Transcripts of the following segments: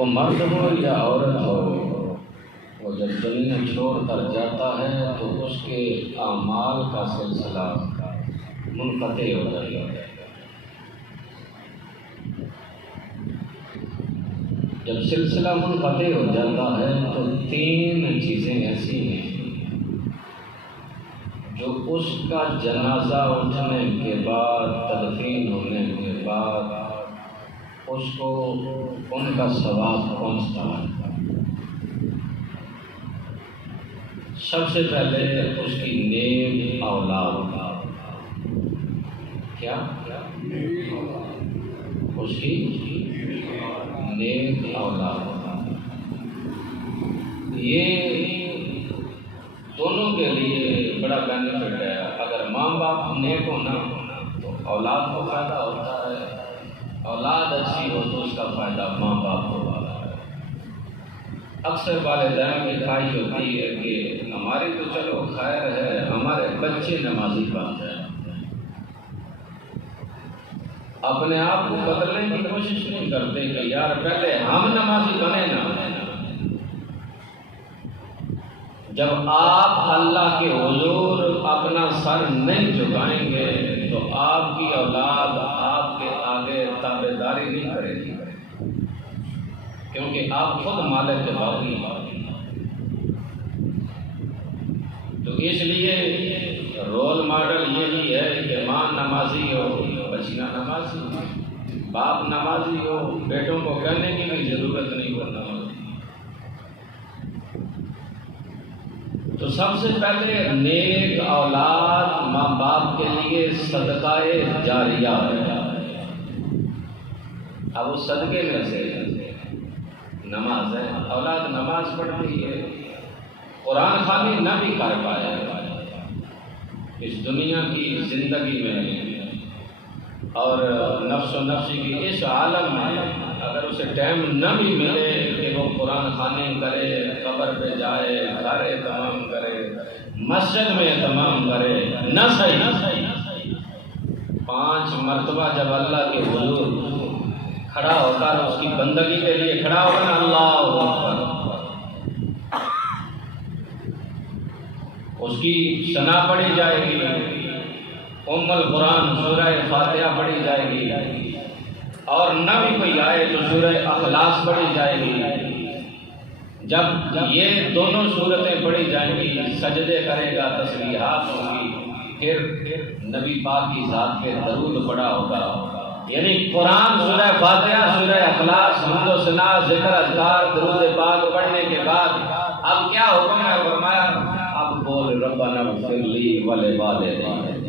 وہ مرد ہو یا عورت ہو، وہ جب دنیا چھوڑ کر جاتا ہے تو اس کے اعمال کا سلسلہ منقطع ہو جاتا ہے۔ جب سلسلہ منقطع ہو جاتا ہے تو تین چیزیں ایسی ہیں جو اس کا جنازہ اٹھنے کے بعد، تدفین ہونے کے بعد اس کو ان کا ثواب پہنچتا ہے۔ سب سے پہلے اس کی نیک اولاد، کیا اس کی نیک اولاد، یہ دونوں کے لیے بڑا بینیفٹ ہے۔ اگر ماں باپ نیک ہونا تو اولاد کو فائدہ ہوتا ہے، اولاد اچھی ہو تو اس کا فائدہ ماں باپ کو ہوتا ہے۔ اکثر والدین کی خواہش ہوتی ہے کہ ہماری تو چلو خیر ہے، ہمارے بچے نمازی بن جائیں، اپنے آپ کو بدلنے کی کوشش نہیں کرتے کہ یار پہلے ہم نمازی بنے نا۔ جب آپ اللہ کے حضور اپنا سر نہیں جھکائیں گے تو آپ کی اولاد آپ کے آگے تابعداری نہیں کرے گی، کیونکہ آپ خود مالک کے باغی ہیں۔ تو اس لیے رول ماڈل یہی ہے کہ ماں نمازی ہو، بچیاں نمازی ہو، باپ نمازی ہو، بیٹوں کو کہنے کی بھی ضرورت نہیں ہونا۔ تو سب سے پہلے نیک اولاد ماں باپ کے لیے صدقہ جاریہ ہے۔ اب اس صدقے میں سے نماز ہے، اولاد نماز پڑھتی ہے، قرآن خوانی نہ بھی کر پائے اس دنیا کی زندگی میں اور نفس و نفسی کی اس عالم میں، اگر اسے ٹائم نہ بھی ملے کہ وہ قرآن خوانی کرے، قبر پہ جائے، گھر اہتمام کرے، مسجد میں اہتمام کرے، نہ صحیح 5 مرتبہ جب اللہ کے حضور کھڑا ہوتا ہے اس کی بندگی کے لیے کھڑا ہوگا نا، اللہ اکبر، اس کی ثنا پڑھی جائے گی، ام القرآن سورہ فاتحہ پڑھی جائے گی، اور نہ بھی کوئی آئے تو سورہ اخلاص پڑھی جائے گی۔ جب یہ دونوں صورتیں پڑھی جائیں گی، سجدے کرے گا، تسبیحات ہوں گی، پھر نبی پاک کی ذات پہ درود پڑھا ہوگا۔ یعنی قرآن، سورہ فاتحہ، سورہ اخلاص، حمد و ثنا، ذکر، اذکار، درود پاک پڑھنے کے بعد اب کیا حکم ہے؟ فرمایا اب بول ربنا اغفر لی ولوالدی،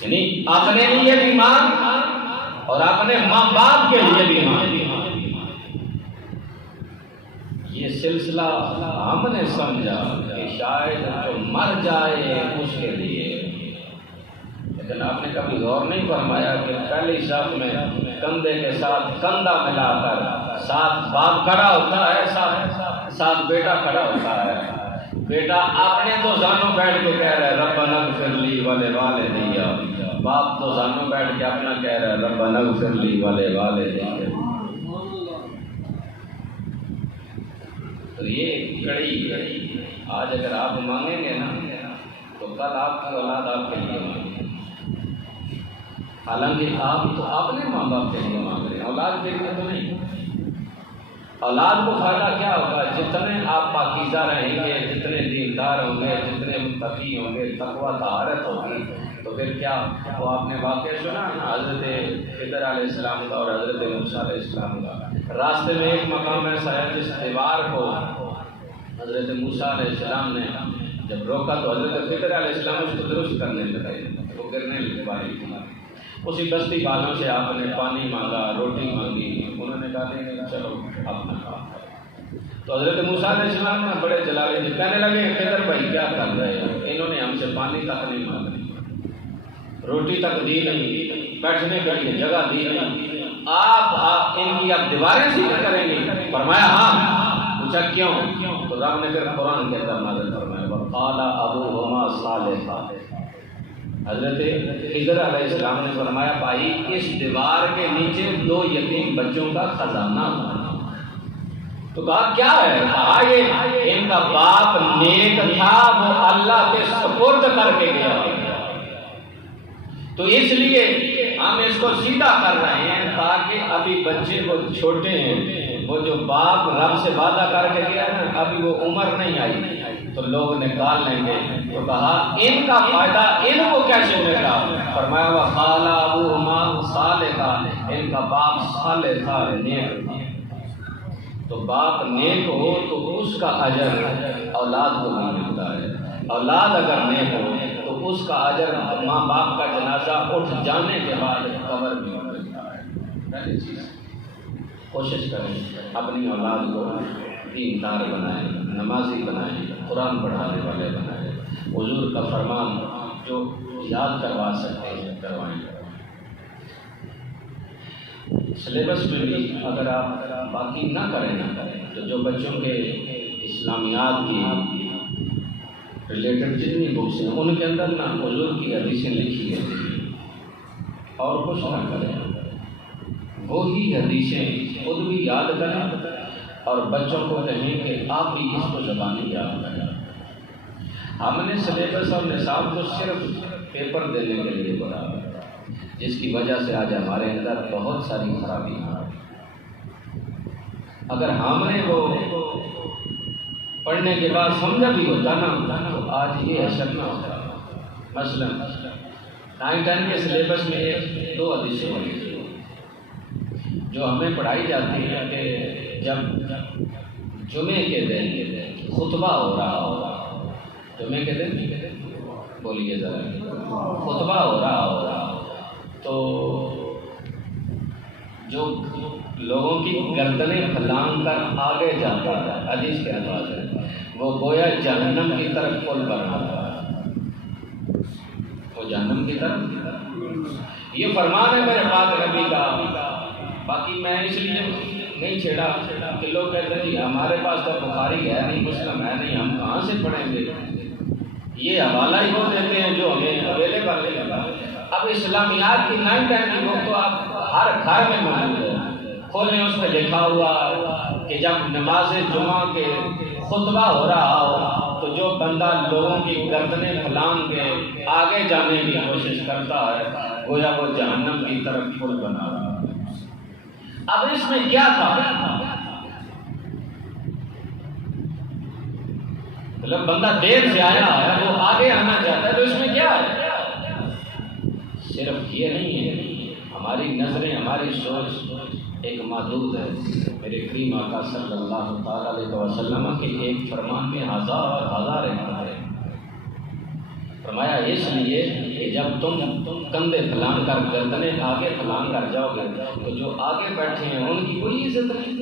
یعنی اپنے لیے بھی مانگ اور اپنے ماں باپ کے لیے بھی مانگ۔ یہ سلسلہ ہم نے سمجھا کہ شاید جو مر جائے اس کے لیے، لیکن آپ نے کبھی غور نہیں فرمایا کہ پہلی صف میں کندھے کے ساتھ کندھا ملا کر ساتھ باپ کھڑا ہوتا ہے، ساتھ بیٹا کھڑا ہوتا ہے۔ بیٹا اپنے تو زانوں بیٹھ کے کہہ رہا ہے ربنا اغفر لی ولوالدی، باپ تو زانوں بیٹھ کے اپنا کہہ رہا ہے ربنا اغفر لی ولوالدی۔ تو یہ کڑی آج اگر آپ مانگیں گے نا تو کل آپ کی اولاد آپ کے لیے مانگے گی۔ حالانکہ آپ تو اپنے ماں باپ کے لیے مانگ رہے ہیں، اولاد کے لیے تو نہیں۔ اولاد کو فائدہ کیا ہوگا؟ جتنے آپ پاکیزہ رہیں گے، جتنے دیندار ہوں گے، جتنے متقی ہوں گے، تقویٰ طہارت ہوگی، تو پھر کیا وہ آپ نے واقعہ سنا نا حضرت خضر علیہ السلام کا اور حضرت موسیٰ علیہ السلام کا؟ راستے میں ایک مقام ایسا ہے جس دیوار کو حضرت موسیٰ علیہ السلام نے جب روکا تو حضرت خضر علیہ السلام اس کو درست کرنے لگے، وہ گرنے لگے باری تھی۔ اسی بستی والوں سے آپ نے پانی مانگا، روٹی مانگی، انہوں نے کہا نہیں چلو اپنا کام کرو۔ تو حضرت موسیٰ علیہ السلام نے بڑے جلالے سے کہنے لگے خضر بھائی کیا کر رہے ہو؟ انہوں نے ہم سے پانی تک نہیں مانگی، روٹی تک دی نہیں، بیٹھنے کے لیے جگہ دی نہیں، آپ ان کی اب دیواریں سیدھی کریں گے؟ فرمایا ہاں۔ پوچھا کیوں؟ تو رب نے پھر قرآن کے اندر نازل فرمایا وقال ابوہما صالحا، حضرت خضر علیہ السلام نے فرمایا بھائی اس دیوار کے نیچے 2 یتیم بچوں کا خزانہ تھا. تو کہا کیا ہے؟ کہا یہ ان کا باپ نیک تھا، وہ اللہ کے سپرد کر کے گیا، تو اس لیے ہم اس کو سیدھا کر رہے ہیں تاکہ ابھی بچے وہ چھوٹے ہیں، وہ جو باپ رب سے وعدہ کر کے گیا ہے نا، ابھی وہ عمر نہیں آئی تو لوگ نکال لیں گے. تو کہا ان کا فائدہ ان کو کیسے ملے گا؟ فرمایا وقال ابوہما صالحا، ان کا باپ صالح تھا، نیک تھا. تو باپ نیک ہو تو اس کا اجر اولاد کو بھی ملتا ہے، اولاد اگر نیک ہو تو اس کا اجر ماں باپ کا جنازہ اٹھ جانے کے بعد قبر میں ملتا ہے. پہلی چیز کوشش کریں اپنی اولاد کو دیندار بنائیں، نمازی بنائیں، قرآن پڑھانے والے بنائیں، حضور کا فرمان جو یاد کروا سکتے ہیں کروائیں. سلیبس میں بھی اگر آپ باقی نہ کریں تو جو بچوں کے اسلامیات کی ریلیٹڈ جتنی بکس ہیں ان کے اندر نا حضور کی حدیثیں لکھی گئی اور کچھ نہ کریں، وہی حدیثیں خود بھی یاد کریں اور بچوں کو کہیں کہ آپ بھی اس کو زبانی یاد کریں. ہم نے سلیبس اور نصاب کو صرف پیپر دینے کے لیے بنا، جس کی وجہ سے آج ہمارے اندر بہت ساری خرابی ہیں. اگر ہم نے وہ پڑھنے کے بعد سمجھا بھی ہوتا نا تو آج یہ حشر نہ ہوتا. مثلا 9-10 کے سلیبس میں 1-2 حدیثیں ہوئی جو ہمیں پڑھائی جاتی ہیں کہ جب جمعے کے دن خطبہ ہو رہا ہوگا، جمعے کے دن بولیے ذرا، خطبہ ہو رہا ہوگا تو جو لوگوں کی گردنیں پھلانگ کر آگے جاتا ہے، حدیث کے الفاظ ہے، وہ گویا جہنم کی طرف پل بڑھ رہا ہے، وہ جہنم کی طرف. یہ فرمان ہے میرے پاک نبی کا. باقی میں اس لیے نہیں چھیڑا کہ لوگ کہتے ہیں جی ہمارے پاس تو بخاری ہے نہیں، مسلم ہے نہیں، ہم کہاں سے پڑھیں گے. یہ حوالہ ہی وہ دیتے ہیں جو ہمیں اویلیبل نہیں. اب اسلامیات کی 9-10 کی بک تو آپ ہر گھر میں موجود ہے، کھولیں اس پہ لکھا ہوا کہ جب نماز جمعہ کے خطبہ ہو رہا ہو تو جو بندہ لوگوں کی گردنیں پھلانگ کے آگے جانے کی کوشش کرتا ہے گویا وہ جہنم کی طرف پل بنا رہا ہے. اب اس میں کیا تھا؟ مطلب بندہ دیر سے آیا ہے، وہ آگے آنا چاہتا ہے، تو اس میں کیا ہے؟ صرف یہ نہیں ہے، ہماری نظریں، ہماری سوچ ایک محدود ہے. میرے کریم آقا صلی اللہ تعالیٰ علیہ وسلم کے ایک فرمان میں ہزار حکمت ہے. فرمایا اس لیے کہ جب تم کندھے پھلانگ کر گردنیں آگے پھلانگ کر جاؤ گے تو جو آگے بیٹھے ہیں ان کی کوئی عزت نہیں.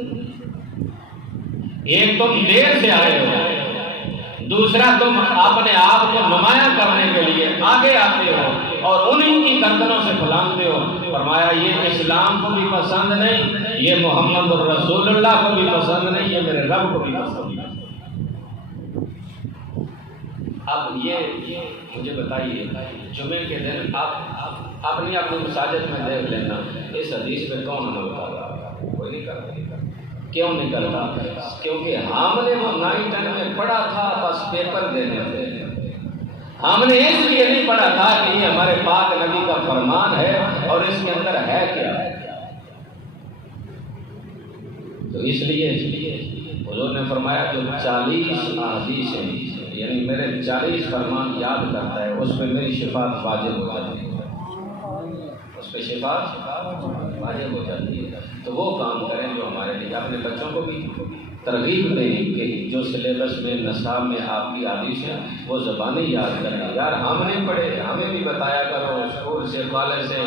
ایک تم دیر سے آئے ہو، دوسرا تم اپنے آپ کو نمایاں کرنے کے لیے آگے آتے ہو اور انہیں کی گردنوں سے پھلانگتے ہو. فرمایا یہ اسلام کو بھی پسند نہیں، یہ محمد الرسول اللہ کو بھی پسند نہیں، یہ میرے رب کو بھی پسند نہیں. اب یہ مجھے بتائیے جمعے کے دن آپ اپنی مساجد میں دیکھ لینا اس حدیث میں کون عمل کر رہا ہے؟ کوئی نہیں کرتا. کیوں نہیں کرتا؟ کیونکہ ہم نے وہ 9-10 میں پڑھا تھا بس پیپر دینے تھے. ہم نے اس لیے نہیں پڑھا تھا کہ یہ ہمارے پاک نبی کا فرمان ہے اور اس کے اندر ہے کیا. تو اس لیے حضور نے فرمایا جو 40 احادیث ہیں یعنی میرے 40 فرمان یاد کرتا ہے اس پہ میری شفاعت واجب ہو جاتی ہے، اس پہ شفاعت واجب ہو جاتی ہے. تو وہ کام کریں جو ہمارے لیے. اپنے بچوں کو بھی ترغیب دیں کہ جو سلیبس میں نصاب میں آپ کی حدیث ہے وہ زبانیں یاد کریں. یار ہم نہیں پڑھے، ہمیں بھی بتایا کرو، اسکول سے کالج سے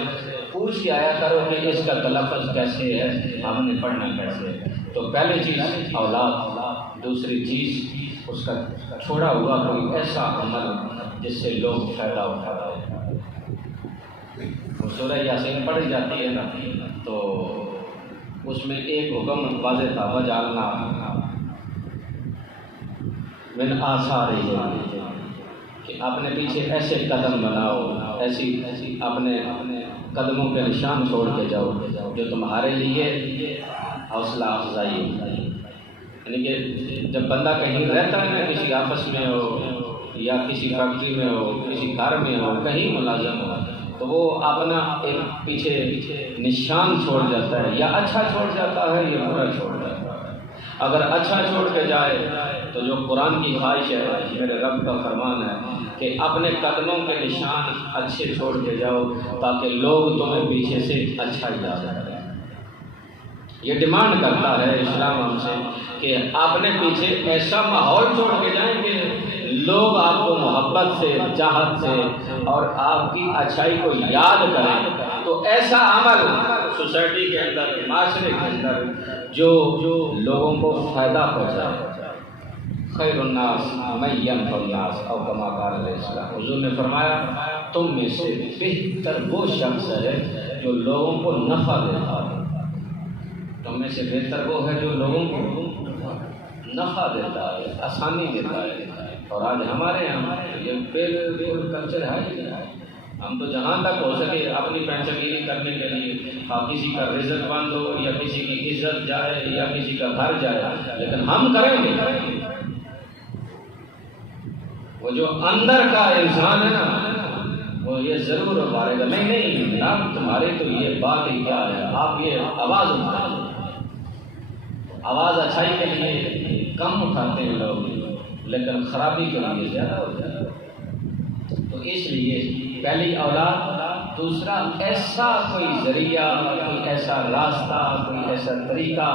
پوچھ کے آیا کرو کہ اس کا تلفظ کیسے ہے، ہم نے پڑھنا کیسے ہے. تو پہلی چیز اولاد، دوسری چیز اس کا چھوڑا ہوا کوئی ایسا عمل جس سے لوگ فائدہ اٹھاتے ہیں. سورہ یاسین پڑھی جاتی ہے نا تو اس میں ایک حکم واضح تھا وجعلنا من آثارہم، کہ اپنے پیچھے ایسے قدم بناؤ، ایسی اپنے قدموں پہ نشان چھوڑ کے جاؤ جو تمہارے لیے حوصلہ افزائی ہو۔ یعنی کہ جب بندہ کہیں رہتا ہے نا، کسی آفس میں ہو یا کسی فیکٹری میں ہو، کسی گھر میں ہو، کہیں ملازم ہو، تو وہ اپنا ایک پیچھے نشان چھوڑ جاتا ہے، یا اچھا چھوڑ جاتا ہے یا برا چھوڑ جاتا ہے۔ اگر اچھا چھوڑ کے جائے تو جو قرآن کی خواہش ہے، میرے رب کا فرمان ہے کہ اپنے قدموں کے نشان اچھے چھوڑ کے جاؤ تاکہ لوگ تمہیں پیچھے سے اچھا یاد کریں۔ یہ ڈیمانڈ کرتا ہے اسلام ہم سے کہ اپنے پیچھے ایسا ماحول چھوڑ کے جائیں کہ لوگ آپ کو محبت سے، چاہت سے اور آپ کی اچھائی کو یاد کریں۔ تو ایسا عمل سوسائٹی کے اندر، معاشرے کے اندر جو لوگوں کو فائدہ پہنچائے۔ خیر الناس من ینفع الناس، او کما قال علیہ السلام، حضور نے فرمایا تم میں سے بہتر وہ شخص ہے جو لوگوں کو نفع دیتا ہے۔ تم میں سے بہتر وہ ہے جو لوگوں کو نفع دیتا ہے، آسانی دیتا ہے۔ اور آج ہمارے یہاں یہ بالکل کلچر ہے ہی نہیں۔ ہم تو جہاں تک ہو سکے اپنی پینچگیری کرنے کے لیے، کسی کا رزق بند ہو یا کسی کی عزت جائے یا کسی کا گھر جائے، لیکن ہم کریں گے وہ جو اندر کا انسان ہے نا، وہ یہ ضرور ابھارے گا، نہیں جناب تمہاری تو یہ بات ہی کیا ہے، آپ یہ آواز اٹھائیں۔ آواز اچھائی کے لیے کم اٹھاتے ہیں لوگ، لیکن خرابی کے لیے زیادہ ہو جاتا ہے۔ تو اس لیے پہلی اولاد، دوسرا ایسا کوئی ذریعہ، کوئی ایسا راستہ، کوئی ایسا طریقہ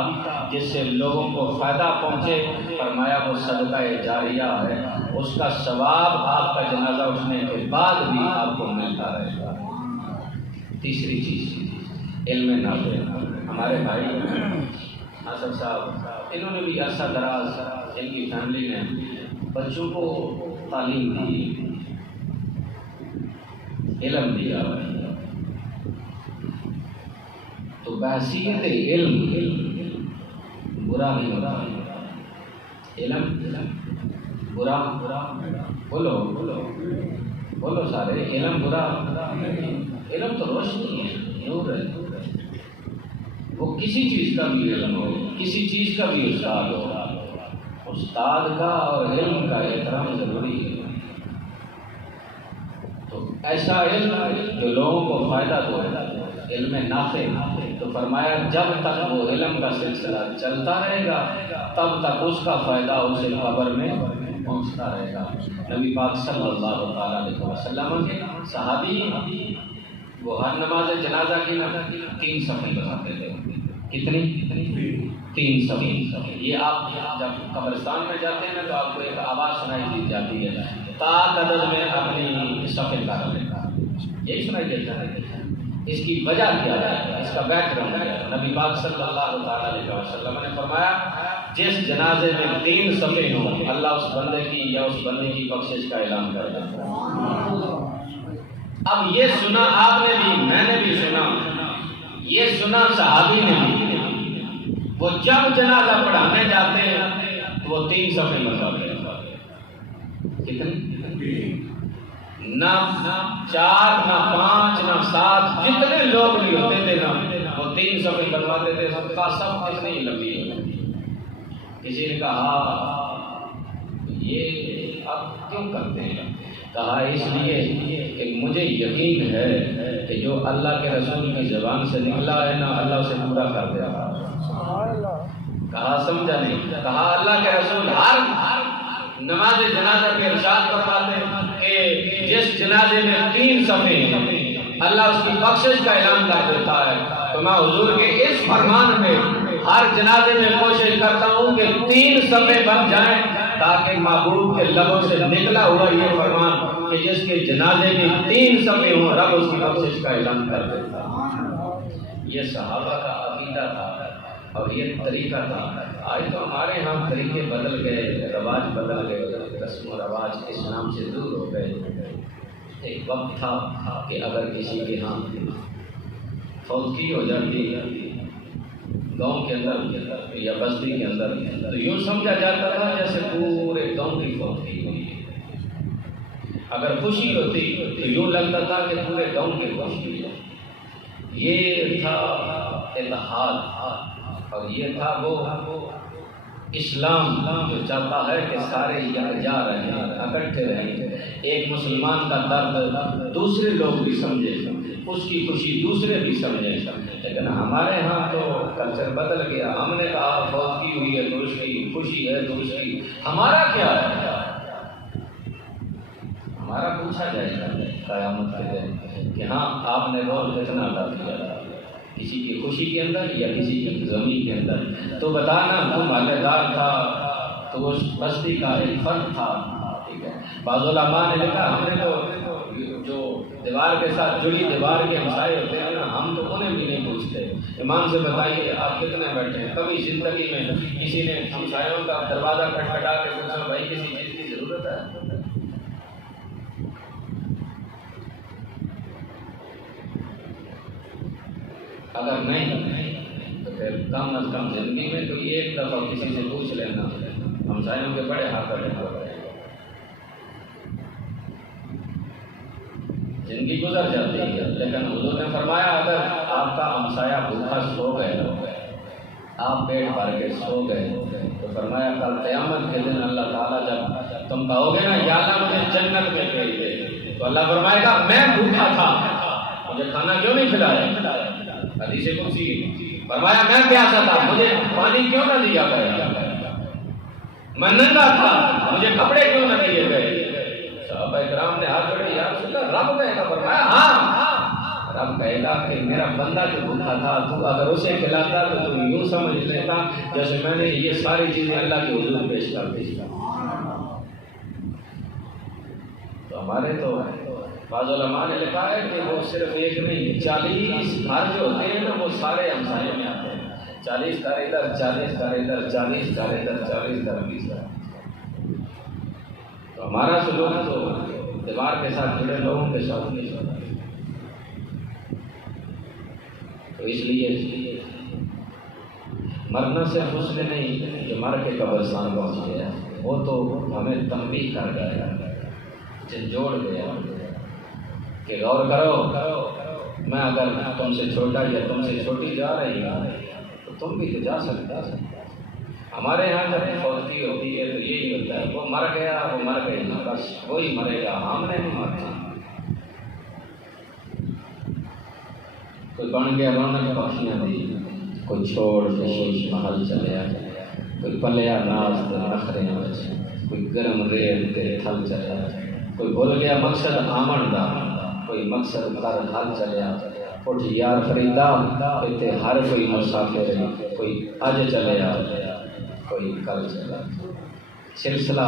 جس سے لوگوں کو فائدہ پہنچے، فرمایا وہ صدقہ جاریہ ہے، اس کا ثواب آپ کا جنازہ اٹھنے کے بعد بھی آپ کو ملتا رہے گا۔ تیسری چیز علم نافع۔ ہمارے بھائی ناصر صاحب، انہوں نے بھی عرصہ دراز ان کی فیملی نے بچوں کو تعلیم دی، علم دیا، تو بحیثیت علم برا نہیں ہوتا۔ علم برا، بولو سارے، علم برا؟ علم تو روشنی ہے، نور ہے۔ وہ کسی چیز کا بھی علم ہو، کسی چیز کا بھی استاد ہو، استاد کا اور علم کا احترام ضروری ہے۔ تو ایسا علم جو لوگوں کو فائدہ دو، علم نافع، تو فرمایا جب تک وہ علم کا سلسلہ چلتا رہے گا تب تک اس کا فائدہ اسے قبر میں پہنچتا رہے گا۔ نبی پاک صلی اللہ تعالیٰ علیہ وسلم کے صحابی وہ ہر نماز جنازہ کی 3 صفحے بتاتے تھے۔ کتنی؟ 3 صفحے۔ یہ آپ جب قبرستان میں جاتے ہیں نا تو آپ کو ایک آواز سنائی دی جاتی ہے، تا عدد میں اپنی صفحے کر لیتا، یہی سنائی دیتا ہے۔ اس کی وجہ کیا ہے؟ اس کا بیک گراؤنڈ ہے۔ نبی پاک صلی اللہ تعالیٰ علیہ وسلم نے فرمایا جس جنازے میں 3 صفحے ہوں اللہ اس بندے کی یا اس بندے کی بخشش کا اعلان کر دیتا ہے۔ اب یہ سنا آپ نے بھی، میں نے بھی سنا، یہ سنا صحابی نے بھی۔ وہ جب جنازہ پڑھانے جاتے ہیں تو وہ 3 صفحے بتاتے ہیں۔ کتنے؟ نہ 4 نہ 5 نہ 7، جتنے لوگ بھی ہوتے تھے نا وہ 3 صفحے بتواتے تھے، سب کا سب کتنی لمبی ہے۔ کسی نے کہا یہ اب کیوں کرتے ہیں؟ کہا اس لیے کہ مجھے یقین ہے کہ جو اللہ کے رسول کی زبان سے نکلا ہے نا اللہ اسے پورا کر دے گا۔ کہا سمجھا نہیں؟ کہا اللہ کے رسول ہر نماز جنازہ کے ارشاد فرماتے کہ جس جنازے میں 3 صفحے ہیں اللہ اس کی بخشش کا اعلان کر دیتا ہے۔ تو میں حضور کے اس فرمان میں ہر جنازے میں کوشش کرتا ہوں کہ 3 صفحے بن جائیں تاکہ محبوب کے لبوں سے نکلا ہوا یہ فرمان کہ جس کے جنازے میں 3 صفحے ہوں رب اس کی بخشش کا اعلان کر دیتا ہے۔ یہ صحابہ کا عقیدہ تھا اور یہ طریقہ تھا۔ آج تو ہمارے ہاں طریقے بدل گئے، رواج بدل گئے، رسم و رواج اسلام سے دور ہو گئے۔ ایک وقت تھا کہ اگر کسی کے ہاں فوتگی ہو جاتی گاؤں کے اندر یا بستی کے اندر تو یوں سمجھا جاتا تھا جیسے پورے گاؤں کی فوتگی ہوئی ہے۔ اگر خوشی ہوتی تو یوں لگتا تھا کہ پورے گاؤں کی خوشی ہے۔ یہ تھا اتحاد، اور یہ تھا وہ اسلام جو چاہتا ہے کہ سارے یکجا رہیں، اکٹھے رہیں، ایک مسلمان کا درد دوسرے لوگ بھی سمجھے، اس کی خوشی دوسرے بھی سمجھیں۔ لیکن ہمارے ہاں تو کلچر بدل گیا، ہم نے کہا فوتگی ہوئی ہے تو اس کی خوشی ہے تو اس کی، ہمارا کیا ہے؟ ہمارا پوچھا جائے گا قیامت کے دن کہ ہاں آپ نے رول کتنا ادا کیا، کسی کی خوشی کے اندر یا کسی کی غمی کے اندر؟ تو بتانا تو محلے دار تھا، تو اس بستی کا ایک فرد تھا، ٹھیک ہے۔ بعض علماء نے لکھا ہم نے تو جو دیوار کے ساتھ جڑی دیوار کے ہمسائے ہوتے ہیں نا، ہم تو انہیں بھی نہیں پوچھتے، امام سے بتائیے آپ کتنے بیٹھے ہیں؟ کبھی زندگی میں کسی نے ہمسایوں کا دروازہ کھٹکھٹا کے پوچھا بھائی کسی چیز کی ضرورت ہے؟ اگر نہیں تو پھر کم از کم زندگی میں تو ایک دفعہ کسی سے پوچھ لینا، ہمسایوں کے بڑے ہاتھ پہ رکھا پڑے گا۔ زندگی گزر جاتی ہے، لیکن حضور نے فرمایا اگر آپ کا ہمسایہ بھوکا سو گئے، آپ پیٹ بھر کے سو گئے، تو فرمایا کل قیامت کے دن اللہ تعالیٰ جب تم کہو گے نا یا اللہ مجھے جنت میں بھیج دے، تو اللہ فرمائے گا میں بھوکا تھا، مجھے کھانا کیوں نہیں کھلایا؟ حدیث قدسی فرمایا میں پیاسا تھا، مجھے پانی کیوں نہ دیا گیا؟ میں ننگا تھا، مجھے کپڑے کیوں نہ دیے گئے؟ صحابہ کرام نے ہاتھ جوڑے، یا رسول اللہ رب کہے گا؟ فرمایا ہاں، رب کہے گا کہ میرا بندہ جو بھوکا تھا تو اگر اسے کھلاتا تو تم یوں سمجھ لیتا جیسے میں نے یہ ساری چیزیں اللہ کے حضور پیش کر دی۔ تو ہمارے تو بعض علماء نے لکھا ہے کہ وہ صرف ایک نہیں 40 گھر جو ہوتے ہیں نا وہ سارے ہمسائے میں آتے ہیں، 40 گھر ادھر، 40 گھر ادھر، 40 گھر ادھر، 40 گھر ادھر۔ تو ہمارا سلوک تو دیوار کے ساتھ جڑے لوگوں کے ساتھ نہیں ہوتا۔ تو اس لیے مرنا صرف اس نے نہیں جو مر کے قبرستان پہنچ گیا، وہ تو ہمیں تنبیہ کر گیا، جھنجھوڑ گیا کہ غور کرو، میں اگر تم سے چھوٹا یا تم سے چھوٹی جا رہی ہوں تو تم بھی تو جا سکتا۔ ہمارے یہاں جب فوتگی ہوتی ہے تو یہی ہوتا ہے، وہ مر گیا، وہ مر گئی، بس وہی مرے گا، ہم نے نہیں مرنا۔ کوئی بن گیا رونق بخشیاں دی، کوئی چھوڑ کے شیش محل چلیا، کوئی پلیا ناز تے نخرے وچ، کوئی گرم ریل تے تھل چلیا، کوئی بھول گیا مقصد آمن دا، کوئی مقصد کر حل چلیا، اٹھ یار فریدا اتنے ہر کوئی مسافر، کوئی اج چلیا کوئی کل چلا۔ سلسلہ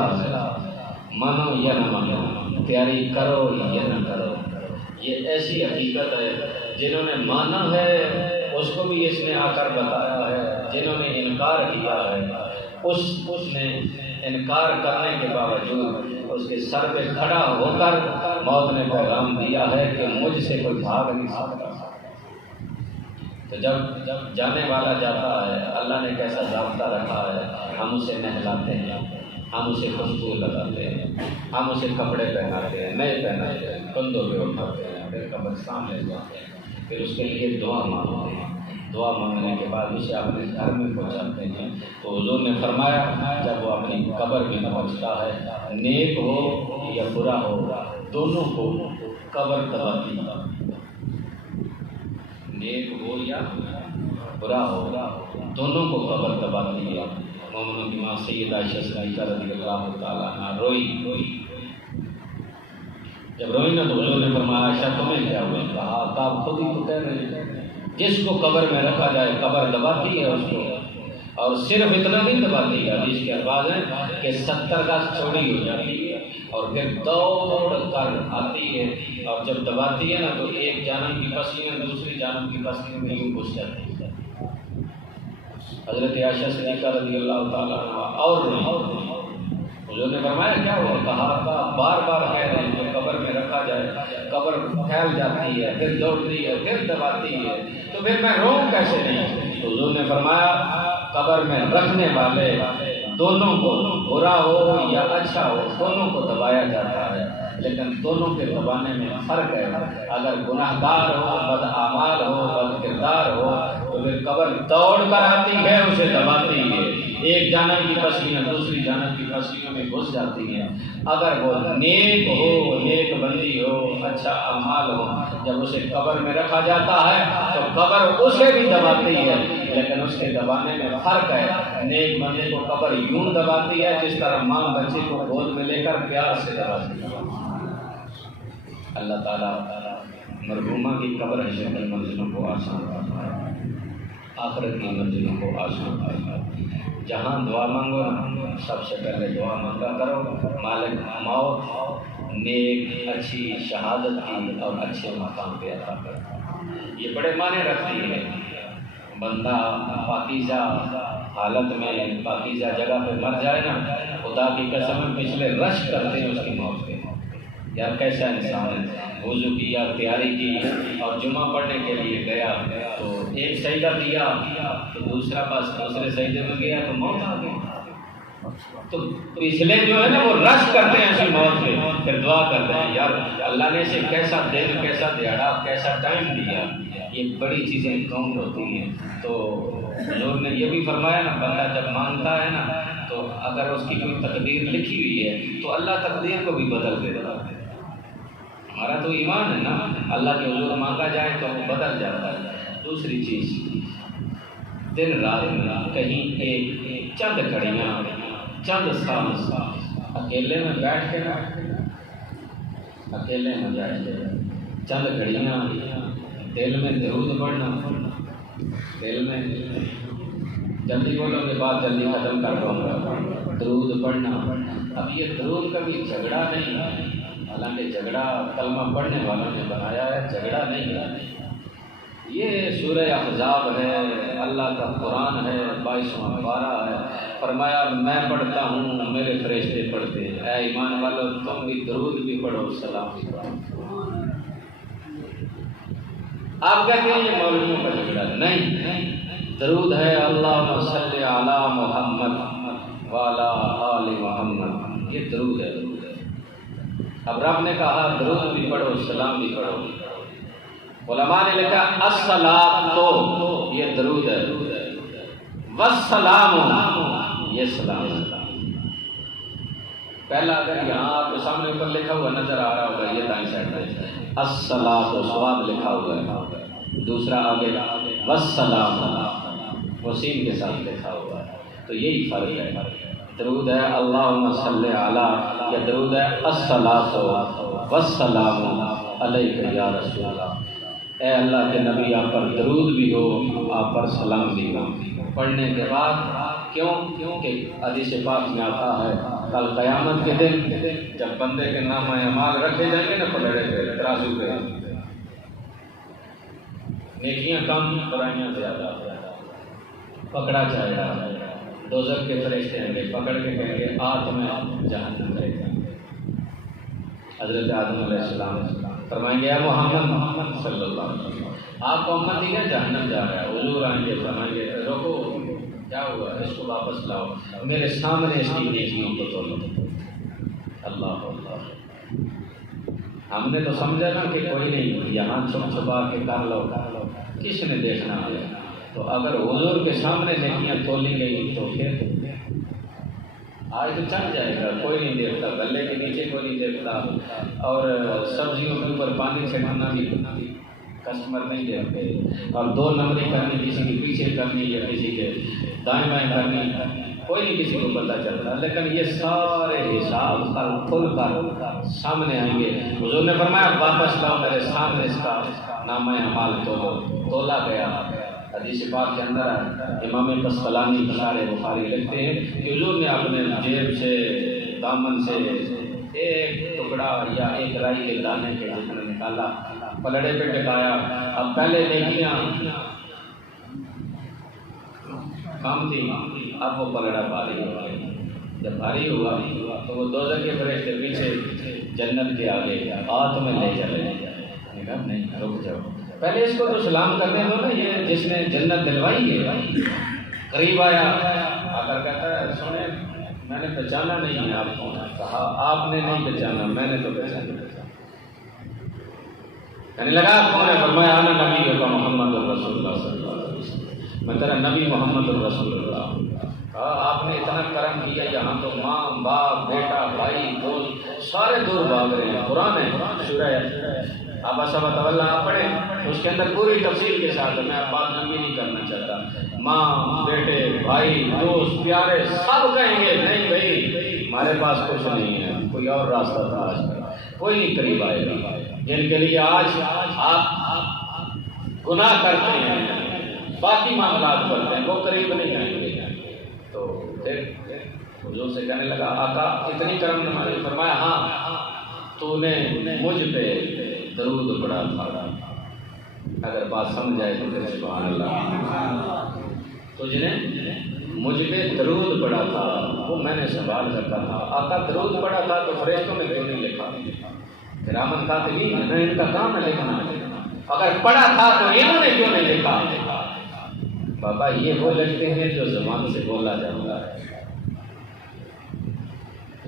مانو یا نہ مانو، تیاری کرو یا نہ کرو، یہ ایسی حقیقت ہے جنہوں نے مانا ہے اس کو بھی اس نے آ کر بتایا ہے، جنہوں نے انکار کیا ہے اس نے انکار کرنے کے باوجود اس کے سر پہ کھڑا ہو کر موت نے پیغام دیا ہے کہ مجھ سے کوئی بھاگ نہیں سکتا۔ تو جب جانے والا جاتا ہے اللہ نے کیسا ضابطہ رکھا ہے، ہم اسے نہلاتے ہیں، ہم اسے خوشبو لگاتے ہیں، ہم اسے کپڑے پہناتے ہیں، نئے پہناتے ہیں، کندھوں پہ اٹھاتے ہیں، پھر قبرستان لے جاتے ہیں، پھر اس کے لیے دعا مانگتے ہیں، دعا مانگنے کے بعد اسے اپنے گھر میں پہنچاتے ہیں۔ تو حضور نے فرمایا جب وہ اپنی قبر میں پہنچتا ہے، نیک ہو یا برا ہو دونوں کو قبر دباتی ہے، نیک ہو یا برا ہو دونوں کو قبر دباتی ہے۔ مومنوں کی ماں سیدہ عائشہ صدیقہ رضی اللہ تعالیٰ عنہا روئی، جب روئی نا تو حضور نے فرمایا عائشہ تمہیں کیا ہوا؟ کہا کہ آپ خود ہی تو کہہ رہے ہیں جس کو قبر میں رکھا جائے قبر دباتی ہے اس کو، اور صرف اتنا نہیں دباتی ہے، حدیث کے الفاظ ہیں کہ 70 گز چوڑی ہو جاتی ہے اور پھر دوڑ کر آتی ہے، اور جب دباتی ہے نا تو ایک جانب کی پسلیاں دوسری جانب کی پسلیوں میں یوں گھس جاتی ہے۔ حضرت عائشہ صدیقہ رضی اللہ تعالیٰ عنہ اور حضور نے فرمایا کیا ہوا؟ کہا بار بار کہہ رہے ہیں جو قبر میں رکھا جائے قبر پھیل جاتی ہے، پھر دوڑتی ہے، پھر دباتی ہے، تو پھر میں روؤں کیسے نہیں؟ حضور نے فرمایا قبر میں رکھنے والے دونوں کو برا ہو یا اچھا ہو دونوں کو دبایا جاتا ہے، لیکن دونوں کے دبانے میں فرق ہے. اگر گناہ گار ہو، بد اعمال ہو، بد کردار ہو تو پھر قبر دوڑ کر آتی ہے، اسے دباتی ہے. ایک جانب کی پسلیاں دوسری جانب کی پسلیوں میں گھس جاتی ہیں. اگر وہ نیک ہو، نیک بندی ہو، اچھا اعمال ہو، جب اسے قبر میں رکھا جاتا ہے تو قبر اسے بھی دباتی ہے، لیکن اس کے دبانے میں فرق ہے. نیک بندے کو قبر یوں دباتی ہے جس طرح ماں بچے کو گود میں لے کر پیار سے دباتی ہے. اللہ تعالیٰ مرحومہ کی قبر حشر کی منزلوں کو آسان فرمائے، آخرت کی منزلوں کو آسان فرمائے. جہاں دعا مانگو نا، سب سے پہلے دعا مانگا کرو مالک موت نیک اچھی شہادت کی اور اچھے مقام پہ عطا کر. یہ بڑے معنی رکھتی ہے. بندہ پاکیزہ حالت میں پاکیزہ جگہ پہ مر جائے نا، خدا کی قسم پچھلے رش کرتے ہیں اس کی موت پہ. یار کیسا انسان ہے، وضو کیا، تیاری کی اور جمعہ پڑھنے کے لیے گیا تو ایک سجدہ دیا تو دوسرا بس دوسرے سجدے میں گیا تو موت آ گئی. تو پچھلے جو ہے نا وہ رش کرتے ہیں اسی موت پہ، پھر دعا کرتے ہیں یار اللہ نے اسے کیسا دن، کیسا دیہڑا، کیسا ٹائم دیا. یہ بڑی چیزیں کاؤنٹ ہوتی ہیں. تو حضور نے یہ بھی فرمایا نا، بندہ جب مانگتا ہے نا تو اگر اس کی کوئی تقدیر لکھی ہوئی ہے تو اللہ تقدیر کو بھی بدل دیتا ہے. ہمارا تو ایمان ہے نا، اللہ کے حضور مانگا جائے تو وہ بدل جاتا ہے. دوسری چیز، دن رات میں کہیں ایک چند گھڑیاں، چند سال اکیلے میں بیٹھ کے اکیلے میں بیٹھ کے چند گھڑیاں دل میں درود پڑھنا. دل میں جلدی بولو گے بات جلدی ختم کر دوں گا. درود پڑھنا. اب یہ درود کبھی جھگڑا نہیں ہے، حالانکہ جھگڑا کلمہ پڑھنے والوں نے بنایا ہے، جھگڑا نہیں ہے. یہ سورہ احزاب ہے، اللہ کا قرآن ہے، 22واں پارہ ہے. فرمایا میں پڑھتا ہوں، میرے فرشتے پڑھتے ہیں. اے ایمان والو تم بھی درود بھی پڑھو، سلام بھی پڑھو. آپ کہتے ہیں یہ مولویوں کا جھگڑا نہیں. درود ہے اللہم صلی علی محمد وعلی آل محمد، یہ درود ہے. اب رب نے کہا درود بھی پڑھو، سلام بھی پڑھو. علماء نے لکھا الصلاۃ تو یہ درود ہے، والسلام یہ سلام. پہلا اگر یہاں آپ کے سامنے اوپر لکھا ہوا نظر آ رہا ہوگا یہ دائیں سائڈ پہ الصلاۃ و سواد لکھا ہوا ہے. دوسرا آگے والسلام وہ سین کے ساتھ لکھا ہوا ہے. تو یہی فرق ہے. درود ہے اللہم صلی علی، یا درود ہے الصلاۃ والسلام علیک یا رسول اللہ. اے اللہ کے نبی آپ پر درود بھی ہو، آپ پر سلام بھی ہو. پڑھنے کے بعد کیوں کہ حدیث پاک میں آتا ہے کل قیامت کے دن جب بندے کے نام اعمال رکھے جائیں گے نا پلڑے پہ ترازو پہ، نیکیاں کم برائیاں زیادہ، پکڑا جائے گا. دوزخ کے فرشتے ہیں گے پکڑ کے کہیں گے آ تمہیں جہنم لے جائیں. حضرت آدم علیہ السلام فرمائیں گے اے محمد صلی اللہ علیہ وسلم آپ کو امتی ہے جہنم جا رہا ہے. حضور آئیں گے فرمائیں گے روکو کیا ہوا، اس کو واپس لاؤ، میرے سامنے اس کی نیکیوں کو تولو. اللہ اللہ. ہم نے تو سمجھا نا کہ کوئی نہیں، یہاں چھپ چھپا کے کر لو، کس نے دیکھنا ہے. تو اگر حضور کے سامنے نیکیاں تولی گئی تو پھر آج تو چڑھ جائے گا، کوئی نہیں دیکھتا، گلے کے نیچے کوئی نہیں دیکھتا، اور سبزیوں کے اوپر پانی چھڑکنا بھی کسٹمر نہیں دیکھتے، اور 2 نمبری کرنی کسی کے پیچھے کرنی یا کسی کے دائیں بائیں کرنی کوئی نہیں کسی کو پتہ چلتا. لیکن یہ سارے حساب کھل کر سامنے آئیں گے. حضور نے فرمایا واپس لاؤ میرے سامنے اس کا نامہ اعمال تولا گیا. حدیث پاک کے اندر امام قسطلانی اشارے بخاری لکھتے ہیں کہ حضور نے اپنے جیب سے دامن سے ایک ٹکڑا یا ایک رائی کے دانے کے جتنا نکالا، پلڑے پہ ٹکایا. اب پہلے نیکیاں کام تھی، اب وہ پلڑا بھاری ہو گیا. جب بھاری ہوا تو وہ دوزخ کے فرشتے پیچھے جنت کے آگے تمہیں لے چلے. نہیں رک جاؤ، پہلے اس کو تو سلام کرنے دو نا. یہ جس نے جنت دلوائی ہے قریب آیا آ کر کہتا ہے سونے میں نے پہچانا نہیں ہے آپ کو. کہا آپ نے نہیں پہچانا، میں نے تو پہچانا. کہنے لگا کون ہے؟ فرمایا انا نبی کا محمد رسول اللہ صلی اللہ علیہ وسلم، میں تیرا نبی محمد رسول اللہ. کہا آپ نے اتنا کرم کیا، یہاں تو ماں باپ بیٹا بھائی دوست سارے دور بھاگ رہے ہیں. قرآن ہے سورہ عبس وتولی آپ پڑھیں، اس کے اندر پوری تفصیل کے ساتھ. میں اب بات لمبی نہیں کرنا چاہتا. ماں بیٹے بھائی دوست پیارے سب کہیں گے نہیں بھائی ہمارے پاس کچھ نہیں ہے، کوئی اور راستہ تھا، آج کوئی نہیں قریب آئے گا. جن کے لیے آج آپ گناہ کرتے ہیں، باقی معاملات کرتے ہیں، وہ قریب نہیں آئیں گے. تو پھر حضور سے کہنے لگا آقا اتنی کرم نوازی. فرمایا ہاں تو نے مجھ پہ درود پڑھا تھا. اگر بات سمجھ آئے تو پھر سبحان اللہ. تجھ نے مجھ پہ درود پڑھا تھا، وہ میں نے سوال رکھا تھا آقا درود پڑھا تھا تو فرشتوں نے کیوں نہیں لکھا؟ کرامن کاتبین ہے، ان کا کام ہے لکھنا. اگر پڑھا تھا تو انہوں نے کیوں نہیں لکھا؟ بابا یہ وہ لکھتے ہیں جو زبان سے بولا جاتا ہے،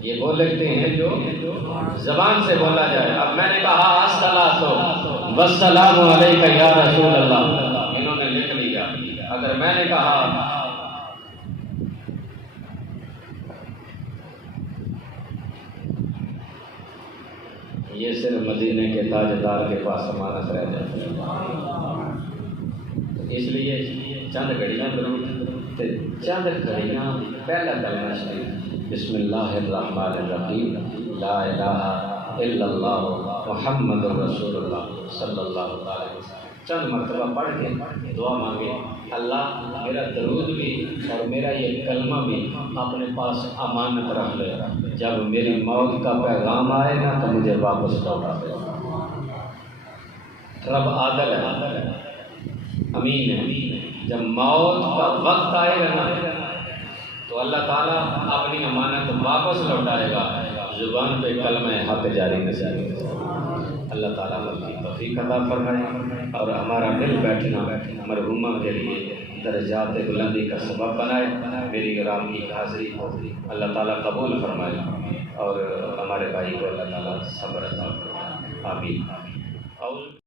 یہ وہ لکھتے ہیں جو زبان سے بولا جائے. اب میں نے کہا الصلاۃ والسلام علیک یا رسول اللہ، انہوں نے لکھ لیا. اگر میں نے کہا یہ صرف مدینے کے تاجدار کے پاس امانت رہ جاتی ہے. اس لیے چند گھڑیاں درود، چند گھڑیاں پہلا کلمہ شریف بسم اللہ الرحمن الرحیم لا الہ الا اللہ محمد رسول اللہ صلی اللہ علیہ وسلم چند مرتبہ پڑھ کے دعا مانگے اللہ میرا درود بھی اور میرا یہ کلمہ بھی اپنے پاس امانت رکھ لے. جب میری موت کا پیغام آئے نا تو مجھے واپس لوٹا دے. رب عادل ہے، امین ہے. جب موت کا وقت آئے گا نا تو اللہ تعالیٰ اپنی امانت واپس لوٹائے گا. زبان پہ کلمہ حق جاری نصیب. اللہ تعالیٰ کی توفیق عطا فرمائے اور ہمارا مل بیٹھنا مرحومہ کے لیے درجات بلندی کا سبب بنائے. میری گرامی کی حاضری کو اللہ تعالیٰ قبول فرمائے اور ہمارے بھائی کو اللہ تعالیٰ صبر عطا فرمائے. آمین.